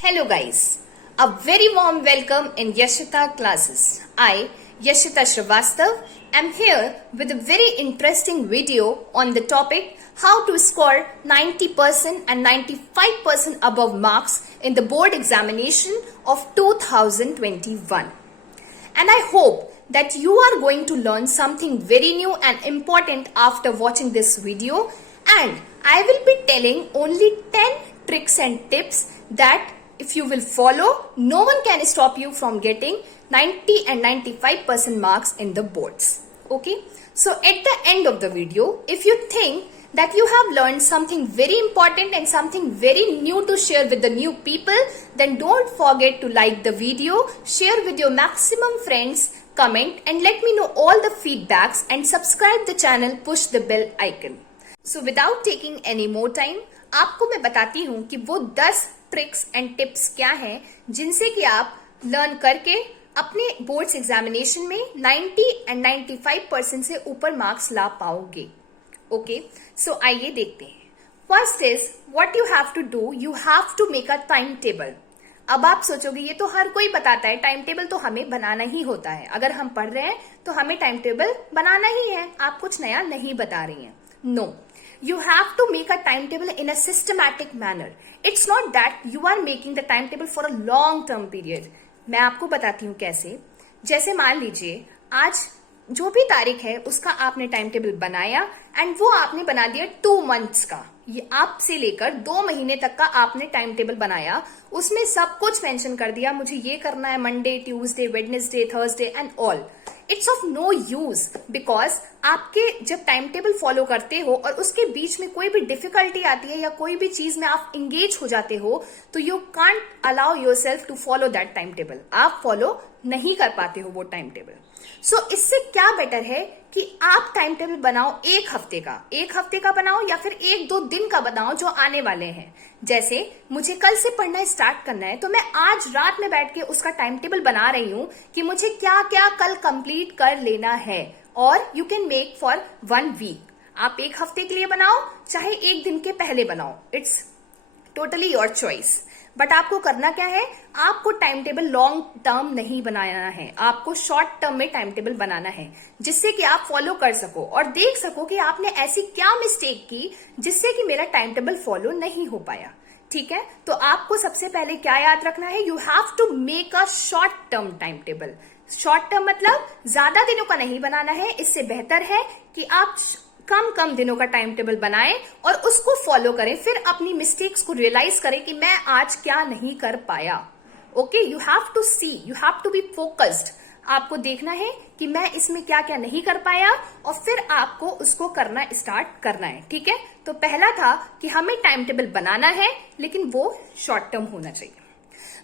Hello guys, a very warm welcome in Yashita classes. I, Yashita Srivastav, am here with a very interesting video on the topic how to score 90% and 95% above marks in the board examination of 2021. And I hope that you are going to learn something very new and important after watching this video, and I will be telling only 10 tricks and tips that if you will follow, no one can stop you from getting 90 and 95% marks in the boards. Okay, so at the end of the video, if you think that you have learned something very important and something very new to share with the new people, then don't forget to like the video, share with your maximum friends, comment and let me know all the feedbacks and subscribe the channel, push the bell icon. So without taking any more time, आपको मैं बताती हूँ कि वो 10 tricks and tips क्या हैं जिनसे कि आप लर्न करके अपने बोर्ड्स एग्जामिनेशन में 90 एंड 95% से ऊपर मार्क्स ला पाओगे. ओके, सो आइए देखते हैं. First is what you have to do, you have to make a time table. अब आप सोचोगे ये तो हर कोई बताता है, टाइम टेबल तो हमें बनाना ही होता है. अगर हम पढ़ रहे हैं तो हमें टाइम टेबल बनाना ही है, आप कुछ नया नहीं बता रही हैं. No, you have to make a timetable in a systematic manner. It's not that you are making the timetable for a long term period. मैं आपको बताती हूँ कैसे. जैसे मान लीजिए आज जो भी तारीख है उसका आपने टाइम टेबल बनाया एंड वो आपने बना दिया 2 months का. ये आप से लेकर 2 महीने तक का आपने टाइम टेबल बनाया, उसमें सब कुछ मेंशन कर दिया, मुझे ये करना है Monday, Tuesday, Wednesday, Thursday and all. It's of no use because आपके जब टाइम टेबल फॉलो करते हो और उसके बीच में कोई भी डिफिकल्टी आती है या कोई भी चीज में आप इंगेज हो जाते हो तो you can't allow yourself to follow that time table. आप फॉलो नहीं कर पाते हो वो टाइम टेबल. सो इससे क्या बेटर है कि आप टाइम टेबल बनाओ एक हफ्ते का बनाओ या फिर 1-2 दिन का बनाओ जो आने वाले हैं. जैसे मुझे कल से पढ़ना स्टार्ट करना है तो मैं आज रात में बैठ के उसका टाइम टेबल बना रही हूं कि मुझे क्या क्या कल कंप्लीट कर लेना है. और you can make for 1 week. आप एक हफ्ते के लिए बनाओ चाहे 1 दिन के पहले बनाओ, it's totally your choice. But आपको करना क्या है, आपको टाइम टेबल लॉन्ग टर्म नहीं बनाना है, आपको शॉर्ट टर्म में टाइम टेबल बनाना है जिससे कि आप फॉलो कर सको और देख सको कि आपने ऐसी क्या मिस्टेक की जिससे कि मेरा टाइम टेबल फॉलो नहीं हो पाया. ठीक है, तो आपको सबसे पहले क्या याद रखना है, you have to make a short term time table. Short term मतलब ज्यादा दिनों का नहीं बनाना है. इससे बेहतर है कि आप कम दिनों का टाइम टेबल बनाएं और उसको फॉलो करें, फिर अपनी मिस्टेक्स को रियलाइज करें कि मैं आज क्या नहीं कर पाया. Okay, you have to see, you have to be focused. आपको देखना है कि मैं इसमें क्या क्या नहीं कर पाया और फिर आपको उसको करना स्टार्ट करना है. ठीक है, तो पहला था कि हमें टाइम टेबल बनाना है लेकिन वो शॉर्ट टर्म होना चाहिए.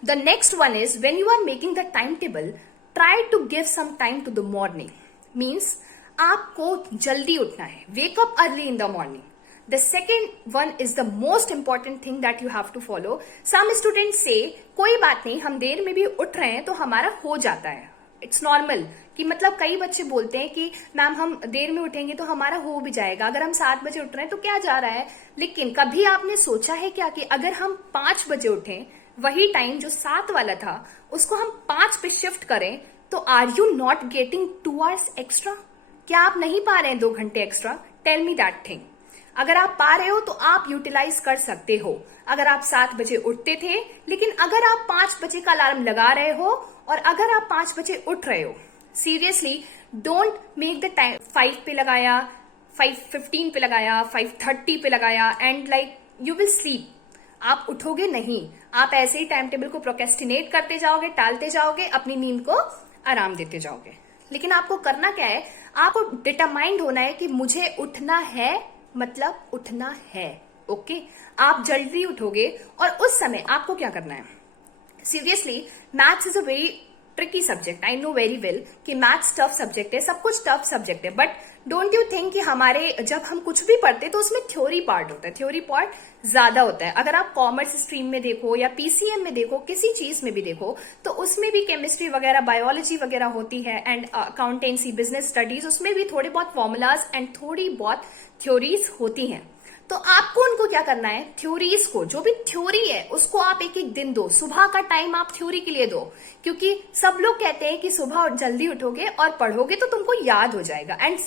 The next one is when you are making the time table, try to give some time to the morning. Means आपको जल्दी उठना है, wake up early in the morning. The second one is the most important thing that you have to follow. Some students say कोई बात नहीं, हम देर में भी उठ रहे हैं तो हमारा हो जाता है. It's normal. कि मतलब कई बच्चे बोलते हैं कि मैम हम देर में उठेंगे तो हमारा हो भी जाएगा, अगर हम 7 बजे उठ रहे हैं तो क्या जा रहा है. लेकिन कभी आपने सोचा है क्या कि अगर हम 5 बजे उठें, वही टाइम जो 7 वाला था उसको हम 5 पे शिफ्ट करें, तो are you not getting 2 hours extra? क्या आप नहीं पा रहे हैं 2 घंटे extra? Tell me that thing. अगर आप पा रहे हो तो आप यूटिलाइज कर सकते हो. अगर आप 7 बजे उठते थे, लेकिन अगर आप 5 बजे का अलार्म लगा रहे हो और अगर आप 5 बजे उठ रहे हो, seriously don't make the time 5 पे लगाया, 5:15 पे लगाया, 5:30 पे लगाया and like you will sleep. आप उठोगे नहीं, आप ऐसे ही टाइम टेबल को प्रोक्रेस्टिनेट करते जाओगे, टालते जाओगे, अपनी नींद को आराम देते जाओगे. लेकिन आपको करना क्या है, आपको डिटरमाइंड होना है कि मुझे उठना है, मतलब उठना है. ओके, आप जल्दी उठोगे और उस समय आपको क्या करना है. Seriously maths is a very tricky subject. I know very well कि मैथ्स टफ सब्जेक्ट है, सब कुछ टफ सब्जेक्ट है. बट डोंट यू थिंक कि हमारे जब हम कुछ भी पढ़ते तो उसमें थ्योरी पार्ट होता है, थ्योरी पार्ट ज्यादा होता है. अगर आप कॉमर्स स्ट्रीम में देखो या पीसीएम में देखो, किसी चीज में भी देखो, तो उसमें भी केमिस्ट्री वगैरह, बायोलॉजी वगैरह होती है एंड अकाउंटेंसी, बिजनेस स्टडीज, उसमें भी थोड़े बहुत फॉर्मूलाज एंड थोड़ी बहुत थ्योरीज होती हैं. तो आपको उनको क्या करना है, थ्योरीज को, जो भी थ्योरी है उसको आप एक एक दिन दो, सुबह का टाइम आप थ्योरी के लिए दो, क्योंकि सब लोग कहते हैं कि सुबह जल्दी उठोगे और पढ़ोगे तो तुमको याद हो जाएगा, and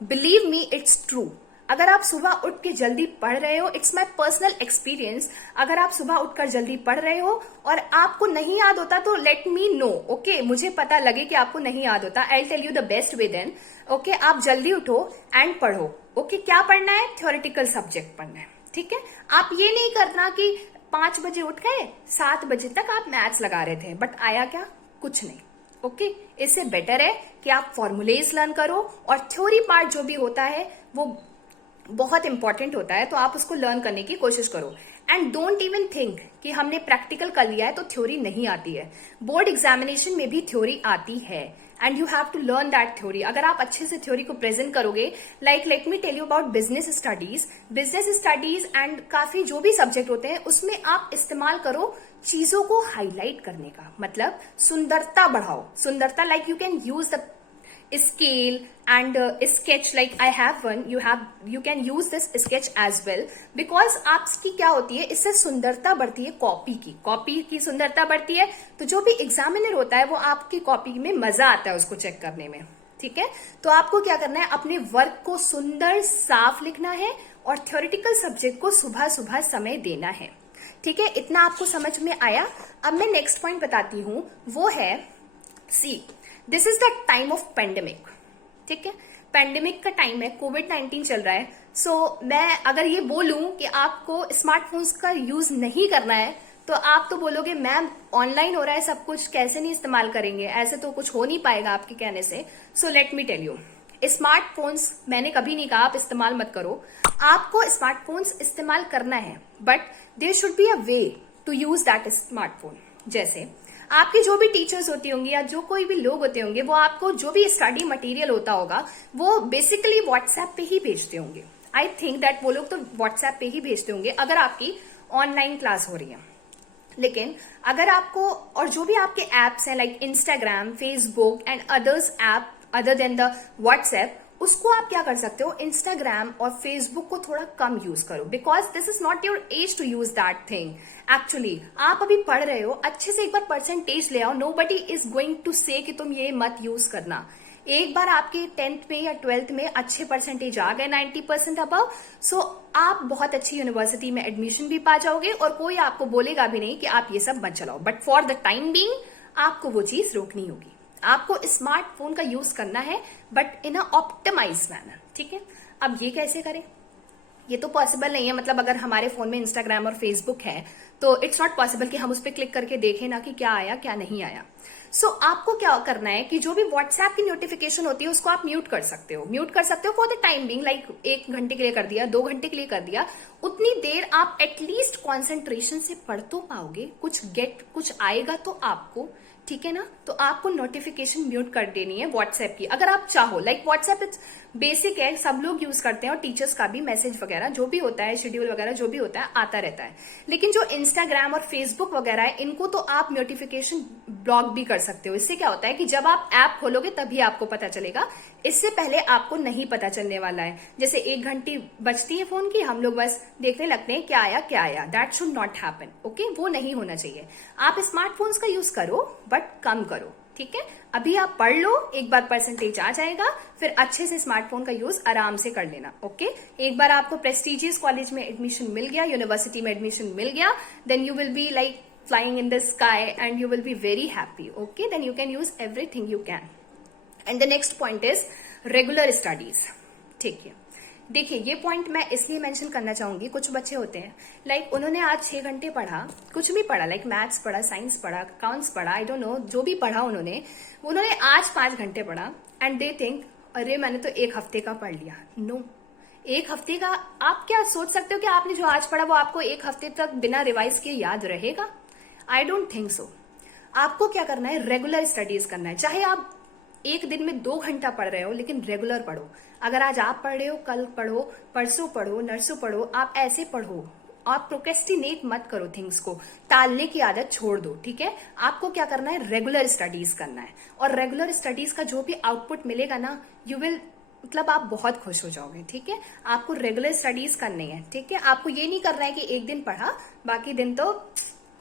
believe me it's true. अगर आप सुबह उठ के जल्दी पढ़ रहे हो, इट्स माई पर्सनल एक्सपीरियंस, अगर आप सुबह उठकर जल्दी पढ़ रहे हो और आपको नहीं याद होता तो लेट मी नो, ओके, मुझे पता लगे कि आपको नहीं याद होता, I tell you the best way then, okay, आप जल्दी उठो एंड पढ़ो, ओके। क्या पढ़ना है, थ्योरेटिकल सब्जेक्ट पढ़ना है, ठीक है। आप ये नहीं करना कि 5 बजे उठ गए, 7 बजे तक आप मैथ्स लगा रहे थे बट आया क्या, कुछ नहीं, ओके। इससे बेटर है कि आप फॉर्मुलेज लर्न करो, और थ्योरी पार्ट जो भी होता है वो बहुत इंपॉर्टेंट होता है, तो आप उसको लर्न करने की कोशिश करो। एंड डोंट इवन थिंक कि हमने प्रैक्टिकल कर लिया है तो थ्योरी नहीं आती है, बोर्ड एग्जामिनेशन में भी थ्योरी आती है, and you have to learn that theory. अगर आप अच्छे से थ्योरी को प्रेजेंट करोगे, like let me tell you about business studies and काफी जो भी सब्जेक्ट होते हैं उसमें आप इस्तेमाल करो चीजों को हाईलाइट करने का, मतलब सुंदरता बढ़ाओ, सुंदरता, like you can use the scale and sketch, like I have one, you can use this sketch as well, because आपकी क्या होती है, इससे सुंदरता बढ़ती है, कॉपी की सुंदरता बढ़ती है, तो जो भी एग्जामिनर होता है वो आपकी कॉपी में मजा आता है उसको चेक करने में, ठीक है। तो आपको क्या करना है, अपने वर्क को सुंदर साफ लिखना है और थ्योरेटिकल सब्जेक्ट को सुबह सुबह समय देना है, ठीक है। इतना आपको समझ में आया। अब मैं नेक्स्ट पॉइंट बताती हूं, वो है see, this is the time of pandemic, ठीक है। पेंडेमिक का टाइम है, कोविड-19 चल रहा है, सो मैं अगर ये बोलूं कि आपको स्मार्टफोन्स का यूज नहीं करना है तो आप तो बोलोगे मैम ऑनलाइन हो रहा है सब कुछ, कैसे नहीं इस्तेमाल करेंगे, ऐसे तो कुछ हो नहीं पाएगा आपके कहने से। So let me tell you, smartphones मैंने कभी नहीं कहा आप इस्तेमाल मत करो, आपको स्मार्टफोन्स इस्तेमाल करना है, but there should be a way to use that smartphone. जैसे आपकी जो भी टीचर्स होती होंगी या जो कोई भी लोग होते होंगे, वो आपको जो भी स्टडी मटेरियल होता होगा वो बेसिकली व्हाट्सएप पे ही भेजते होंगे। आई थिंक दैट वो लोग तो व्हाट्सएप पे ही भेजते होंगे अगर आपकी ऑनलाइन क्लास हो रही है। लेकिन अगर आपको, और जो भी आपके एप्स हैं like Instagram, Facebook and others app other than the WhatsApp, उसको आप क्या कर सकते हो, इंस्टाग्राम और फेसबुक को थोड़ा कम यूज करो, because this is not your age to use that thing. Actually आप अभी पढ़ रहे हो, अच्छे से एक बार परसेंटेज ले आओ, नोबडी इज गोइंग टू से कि तुम ये मत यूज करना। एक बार आपके 10th में या 12th में अच्छे परसेंटेज आ गए 90% अबव, सो आप बहुत अच्छी यूनिवर्सिटी में एडमिशन भी पा जाओगे और कोई आपको बोलेगा भी नहीं कि आप ये सब मत चलाओ, but for the time being आपको वो चीज रोकनी होगी। आपको स्मार्टफोन का यूज करना है but in a optimise manner, ठीक है। अब ये कैसे करें, ये तो पॉसिबल नहीं है, मतलब अगर हमारे फोन में इंस्टाग्राम और फेसबुक है तो इट्स नॉट पॉसिबल कि हम उस पर क्लिक करके देखें ना कि क्या आया क्या नहीं आया। सो आपको क्या करना है कि जो भी व्हाट्सएप की नोटिफिकेशन होती है उसको आप म्यूट कर सकते हो for the time being, like 1 घंटे के लिए कर दिया, 2 घंटे के लिए कर दिया, उतनी देर आप एटलीस्ट कॉन्सेंट्रेशन से पढ़ तो पाओगे, कुछ आएगा तो आपको, ठीक है ना। तो आपको नोटिफिकेशन म्यूट कर देनी है व्हाट्सएप की, अगर आप चाहो। लाइक व्हाट्सएप इट्स बेसिक है, सब लोग यूज करते हैं, और टीचर्स का भी मैसेज वगैरह जो भी होता है, शेड्यूल वगैरह जो भी होता है आता रहता है। लेकिन जो इंस्टाग्राम और फेसबुक वगैरह है, इनको तो आप नोटिफिकेशन ब्लॉक भी कर सकते हो। इससे क्या होता है कि जब आप ऐप खोलोगे तभी आपको पता चलेगा, इससे पहले आपको नहीं पता चलने वाला है। जैसे 1 घंटी बजती है फोन की, हम लोग बस देखने लगते हैं क्या आया, that should not happen, okay, वो नहीं होना चाहिए। आप स्मार्टफोन्स का यूज करो बट कम करो, ठीक है। अभी आप पढ़ लो, एक बार परसेंटेज आ जाएगा, फिर अच्छे से स्मार्टफोन का यूज आराम से कर लेना, ओके। एक बार आपको प्रेस्टिजियस कॉलेज में एडमिशन मिल गया, यूनिवर्सिटी में एडमिशन मिल गया, then you will be like flying in the sky and you will be very happy, okay, then you can use everything you can. And the next point is regular studies, ठीक है। देखिए ये point मैं इसलिए mention करना चाहूंगी, कुछ बच्चे होते हैं लाइक उन्होंने आज 6 घंटे पढ़ा, कुछ भी पढ़ा, लाइक मैथ्स पढ़ा, साइंस पढ़ा, अकाउंट्स पढ़ा, आई डोंट नो, जो भी पढ़ा उन्होंने आज 5 घंटे पढ़ा, एंड दे थिंक अरे मैंने तो 1 हफ्ते का पढ़ लिया। नो, 1 हफ्ते का आप क्या सोच सकते हो कि आपने जो आज पढ़ा वो आपको 1 हफ्ते तक बिना रिवाइज किए याद रहेगा? I don't think so. आपको क्या करना है, रेगुलर स्टडीज करना है। चाहे आप एक दिन में 2 घंटा पढ़ रहे हो, लेकिन रेगुलर पढ़ो। अगर आज आप पढ़ रहे हो, कल पढ़ो, परसों पढ़ो, नरसों पढ़ो, आप ऐसे पढ़ो। आप प्रोक्रेस्टिनेट मत करो, थिंग्स को टालने की आदत छोड़ दो, ठीक है। आपको क्या करना है, रेगुलर स्टडीज करना है, और रेगुलर स्टडीज का जो भी आउटपुट मिलेगा ना, यू विल मतलब आप बहुत खुश हो जाओगे। ठीक है, आपको रेगुलर स्टडीज करनी है। ठीक है, आपको ये नहीं करना है कि एक दिन पढ़ा बाकी दिन तो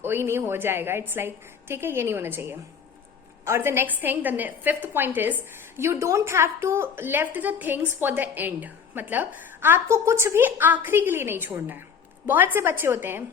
कोई नहीं, हो जाएगा, इट्स लाइक ठीक है, ये नहीं होना चाहिए। और the next thing, the fifth point is you don't have to left the things for the end. मतलब आपको कुछ भी आखिरी के लिए नहीं छोड़ना है। बहुत से बच्चे होते हैं,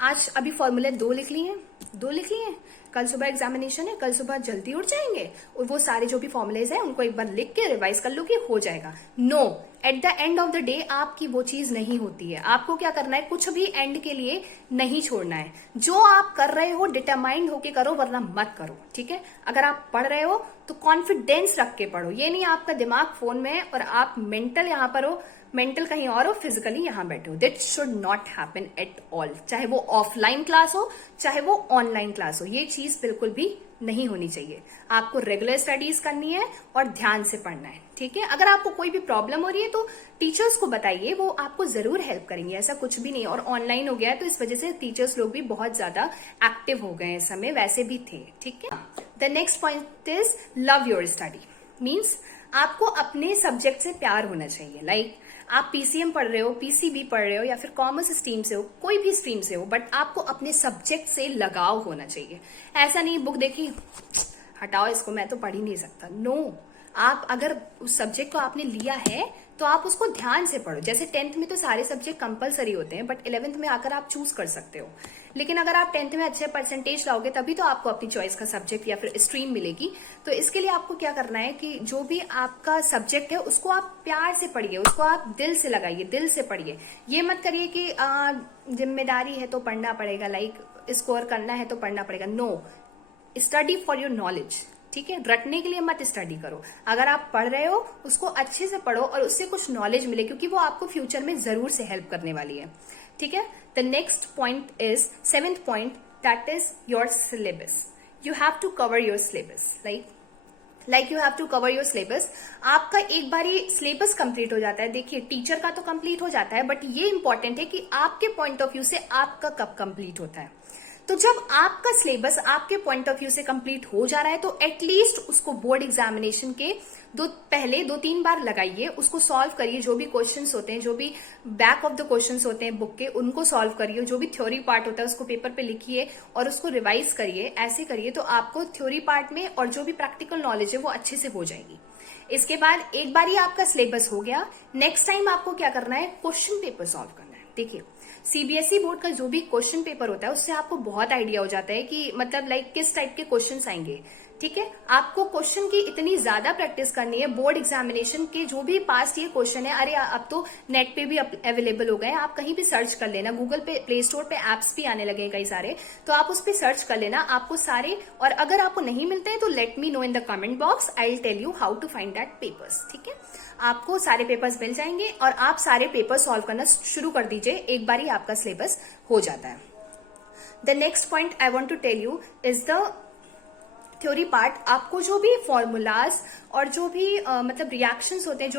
आज अभी फॉर्मूले दो लिख लिए, कल सुबह एग्जामिनेशन है, कल सुबह जल्दी उठ जाएंगे और वो सारे जो भी फॉर्मुलेज हैं उनको एक बार लिख के रिवाइज कर लो कि हो जाएगा। No, at the end of the day आपकी वो चीज नहीं होती है। आपको क्या करना है, कुछ भी एंड के लिए नहीं छोड़ना है। जो आप कर रहे हो डिटरमाइंड होके करो, वरना मत करो। ठीक है, अगर आप पढ़ रहे हो तो कॉन्फिडेंस रख के पढ़ो। ये नहीं आपका दिमाग फोन में है और आप मेंटल यहां पर हो, मेंटल कहीं और हो, फिजिकली यहां बैठे हो। That should not happen at all. चाहे वो ऑफलाइन क्लास हो, चाहे वो ऑनलाइन क्लास हो, ये चीज बिल्कुल भी नहीं होनी चाहिए। आपको रेगुलर स्टडीज करनी है और ध्यान से पढ़ना है। ठीक है, अगर आपको कोई भी प्रॉब्लम हो रही है तो टीचर्स को बताइए, वो आपको जरूर हेल्प करेंगे। ऐसा कुछ भी नहीं। और ऑनलाइन हो गया है तो इस वजह से टीचर्स लोग भी बहुत ज्यादा एक्टिव हो गए हैं इस समय, वैसे भी थे। ठीक है, the next point is love your study. Means आपको अपने सब्जेक्ट से प्यार होना चाहिए। लाइक आप पीसीएम पढ़ रहे हो, पीसीबी पढ़ रहे हो, या फिर कॉमर्स स्ट्रीम से हो, कोई भी स्ट्रीम से हो, बट आपको अपने सब्जेक्ट से लगाव होना चाहिए। ऐसा नहीं बुक देखी, हटाओ इसको, मैं तो पढ़ ही नहीं सकता। नो, आप अगर उस सब्जेक्ट को आपने लिया है तो आप उसको ध्यान से पढ़ो। जैसे 10th में तो सारे सब्जेक्ट कंपलसरी होते हैं, बट 11th में आकर आप चूज कर सकते हो। लेकिन अगर आप 10th में अच्छे परसेंटेज लाओगे तभी तो आपको अपनी चॉइस का सब्जेक्ट या फिर स्ट्रीम मिलेगी। तो इसके लिए आपको क्या करना है कि जो भी आपका सब्जेक्ट है उसको आप प्यार से पढ़िए, उसको आप दिल से लगाइए, दिल से पढ़िए। ये मत करिए कि जिम्मेदारी है तो पढ़ना पड़ेगा, लाइक स्कोर करना है तो पढ़ना पड़ेगा। No, study for your knowledge. ठीक है, रटने के लिए मत स्टडी करो। अगर आप पढ़ रहे हो उसको अच्छे से पढ़ो और उससे कुछ नॉलेज मिले, क्योंकि वो आपको फ्यूचर में जरूर से हेल्प करने वाली है। ठीक है, the next point is seventh point, that is your syllabus. You have to cover your syllabus. Like you have to cover your syllabus. आपका एक बारी सिलेबस कंप्लीट हो जाता है। देखिए, टीचर का तो कंप्लीट हो जाता है, बट ये इंपॉर्टेंट है कि आपके पॉइंट ऑफ व्यू से आपका कब कंप्लीट होता है। तो जब आपका सिलेबस आपके पॉइंट ऑफ व्यू से कंप्लीट हो जा रहा है तो एटलीस्ट उसको बोर्ड एग्जामिनेशन के पहले 2-3 बार लगाइए, उसको सॉल्व करिए। जो भी क्वेश्चंस होते हैं, जो भी बैक ऑफ द क्वेश्चंस होते हैं बुक के, उनको सॉल्व करिए। जो भी थ्योरी पार्ट होता है उसको पेपर पे लिखिए और उसको रिवाइज करिए। ऐसे करिए तो आपको थ्योरी पार्ट में और जो भी प्रैक्टिकल नॉलेज है वो अच्छे से हो जाएगी। इसके बाद एक बार ही आपका सिलेबस हो गया, नेक्स्ट टाइम आपको क्या करना है, क्वेश्चन पेपर सॉल्व करना है। देखिए, सीबीएसई बोर्ड का जो भी क्वेश्चन पेपर होता है उससे आपको बहुत आइडिया हो जाता है कि मतलब लाइक किस टाइप के क्वेश्चंस आएंगे। ठीक है, आपको क्वेश्चन की इतनी ज्यादा प्रैक्टिस करनी है। बोर्ड एग्जामिनेशन के जो भी पास्ट ये क्वेश्चन है, अरे अब तो नेट पे भी अवेलेबल हो गए हैं, आप कहीं भी सर्च कर लेना। गूगल पे, प्ले स्टोर पे एप्स भी आने लगे हैं कई सारे, तो आप उस पर सर्च कर लेना आपको सारे। और अगर आपको नहीं मिलते हैं तो let me know in the comment box, I will tell you how to find that papers. ठीक है, आपको सारे पेपर्स मिल जाएंगे और आप सारे पेपर सॉल्व करना शुरू कर दीजिए, एक बार ही आपका सिलेबस हो जाता है। The next point I want to tell you is the theory part. आपको जो भी फॉर्मूलाज और जो भी मतलब रिएक्शंस होते हैं,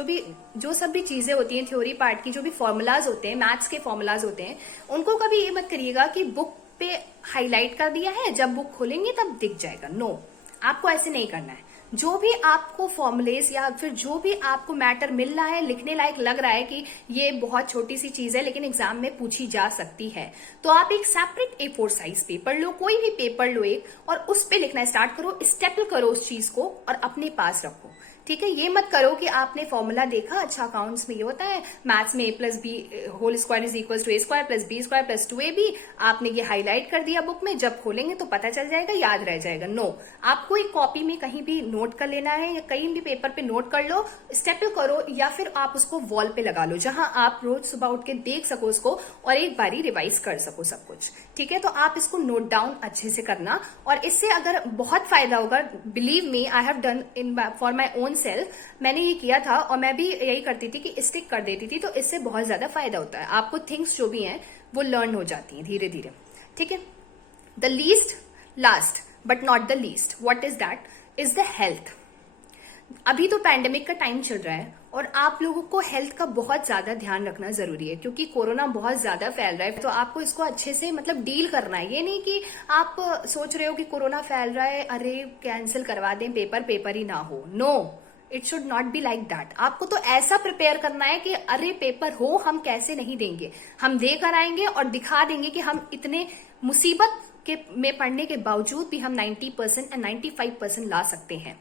जो सब भी चीजें होती हैं थ्योरी पार्ट की, जो भी फॉर्मूलाज होते हैं, मैथ्स के फॉर्मूलाज होते हैं, उनको कभी ये मत करिएगा कि बुक पे हाईलाइट कर दिया है, जब बुक खोलेंगे तब दिख जाएगा। नो, आपको ऐसे नहीं करना है। जो भी आपको फॉर्मुलेस या फिर जो भी आपको मैटर मिल रहा है, लिखने लायक लग रहा है कि ये बहुत छोटी सी चीज है लेकिन एग्जाम में पूछी जा सकती है, तो आप एक सेपरेट A4 साइज पेपर लो, कोई भी पेपर लो एक, और उस पे लिखना स्टार्ट करो, स्टेपल करो उस चीज को और अपने पास रखो। ठीक है, ये मत करो कि आपने फॉर्मूला देखा, अच्छा अकाउंट्स में ये होता है, मैथ्स में A+B whole square is equal to A² + B² + 2AB, आपने ये हाईलाइट कर दिया बुक में, जब खोलेंगे तो पता चल जाएगा, याद रह जाएगा। नो, आपको एक कॉपी में कहीं भी नोट कर लेना है या कहीं भी पेपर पे नोट कर लो, स्टेपल करो, या फिर आप उसको वॉल पे लगा लो जहां आप रोज सुबह उठ के देख सको उसको और एक बारी रिवाइज कर सको सब कुछ। ठीक है, तो आप इसको नोट डाउन अच्छे से करना, और इससे अगर बहुत फायदा होगा, believe me, I have done in for my own self, मैंने ये किया था और मैं भी यही करती थी कि स्टिक कर देती थी, तो इससे बहुत ज्यादा फायदा होता है। आपको थिंग्स जो भी हैं वो लर्न हो जाती हैं धीरे धीरे। ठीक है, the least last but not the least, what is that, is the health. अभी तो पैंडेमिक का टाइम चल रहा है और आप लोगों को हेल्थ का बहुत ज्यादा ध्यान रखना जरूरी है, क्योंकि कोरोना बहुत ज्यादा फैल रहा है। तो आपको इसको अच्छे से मतलब डील करना है। ये नहीं कि आप सोच रहे हो कि कोरोना फैल रहा है, अरे कैंसिल करवा दें पेपर, पेपर ही ना हो। No, it should not be like that. आपको तो ऐसा प्रिपेयर करना है कि अरे पेपर हो, हम कैसे नहीं देंगे, हम देकर आएंगे और दिखा देंगे कि हम इतने मुसीबत के में पढ़ने के बावजूद भी हम 90% एंड 95% ला सकते हैं।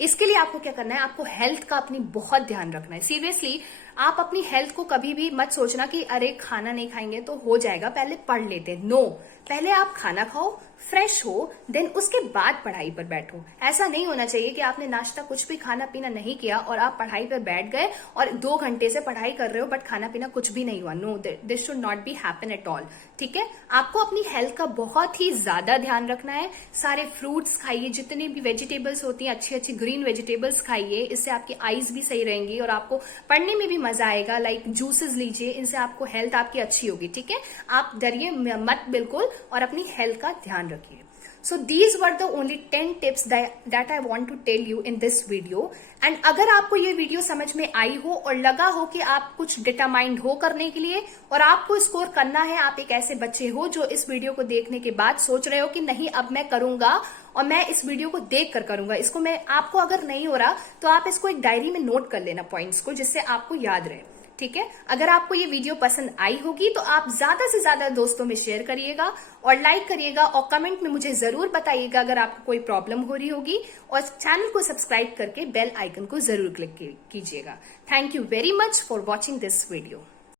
इसके लिए आपको क्या करना है, आपको हेल्थ का अपनी बहुत ध्यान रखना है। सीरियसली आप अपनी हेल्थ को कभी भी मत सोचना कि अरे खाना नहीं खाएंगे तो हो जाएगा, पहले पढ़ लेते। नो, पहले आप खाना खाओ, फ्रेश हो, देन उसके बाद पढ़ाई पर बैठो। ऐसा नहीं होना चाहिए कि आपने नाश्ता कुछ भी खाना पीना नहीं किया और आप पढ़ाई पर बैठ गए और 2 घंटे से पढ़ाई कर रहे हो बट खाना पीना कुछ भी नहीं हुआ। No, this should not be happen at all. ठीक है, आपको अपनी हेल्थ का बहुत ही ज्यादा ध्यान रखना है। सारे फ्रूट्स खाइए, जितनी भी वेजिटेबल्स होती हैं अच्छी अच्छी ग्रीन वेजिटेबल्स खाइए, इससे आपकी आईज भी सही रहेंगी और आपको पढ़ने में भी मजा आएगा। लाइक जूसेस लीजिए, इनसे आपको हेल्थ आपकी अच्छी होगी। ठीक है, आप डरिए मत बिल्कुल और अपनी हेल्थ का ध्यान रखिए। So these were the only 10 tips that I want to tell you in this video. And अगर आपको ये वीडियो समझ में आई हो और लगा हो कि आप कुछ डिटरमाइंड हो करने के लिए और आपको स्कोर करना है, आप एक ऐसे बच्चे हो जो इस वीडियो को देखने के बाद सोच रहे हो कि नहीं अब मैं करूंगा और मैं इस वीडियो को देख कर करूंगा इसको, मैं आपको अगर नहीं हो रहा तो आप इसको एक डायरी में नोट कर लेना पॉइंट्स को, जिससे आपको याद रहे। ठीक है, अगर आपको ये वीडियो पसंद आई होगी तो आप ज्यादा से ज्यादा दोस्तों में शेयर करिएगा और लाइक करिएगा और कमेंट में मुझे जरूर बताइएगा अगर आपको कोई प्रॉब्लम हो रही होगी, और चैनल को सब्सक्राइब करके बेल आइकन को जरूर क्लिक कीजिएगा। Thank you very much for watching this video.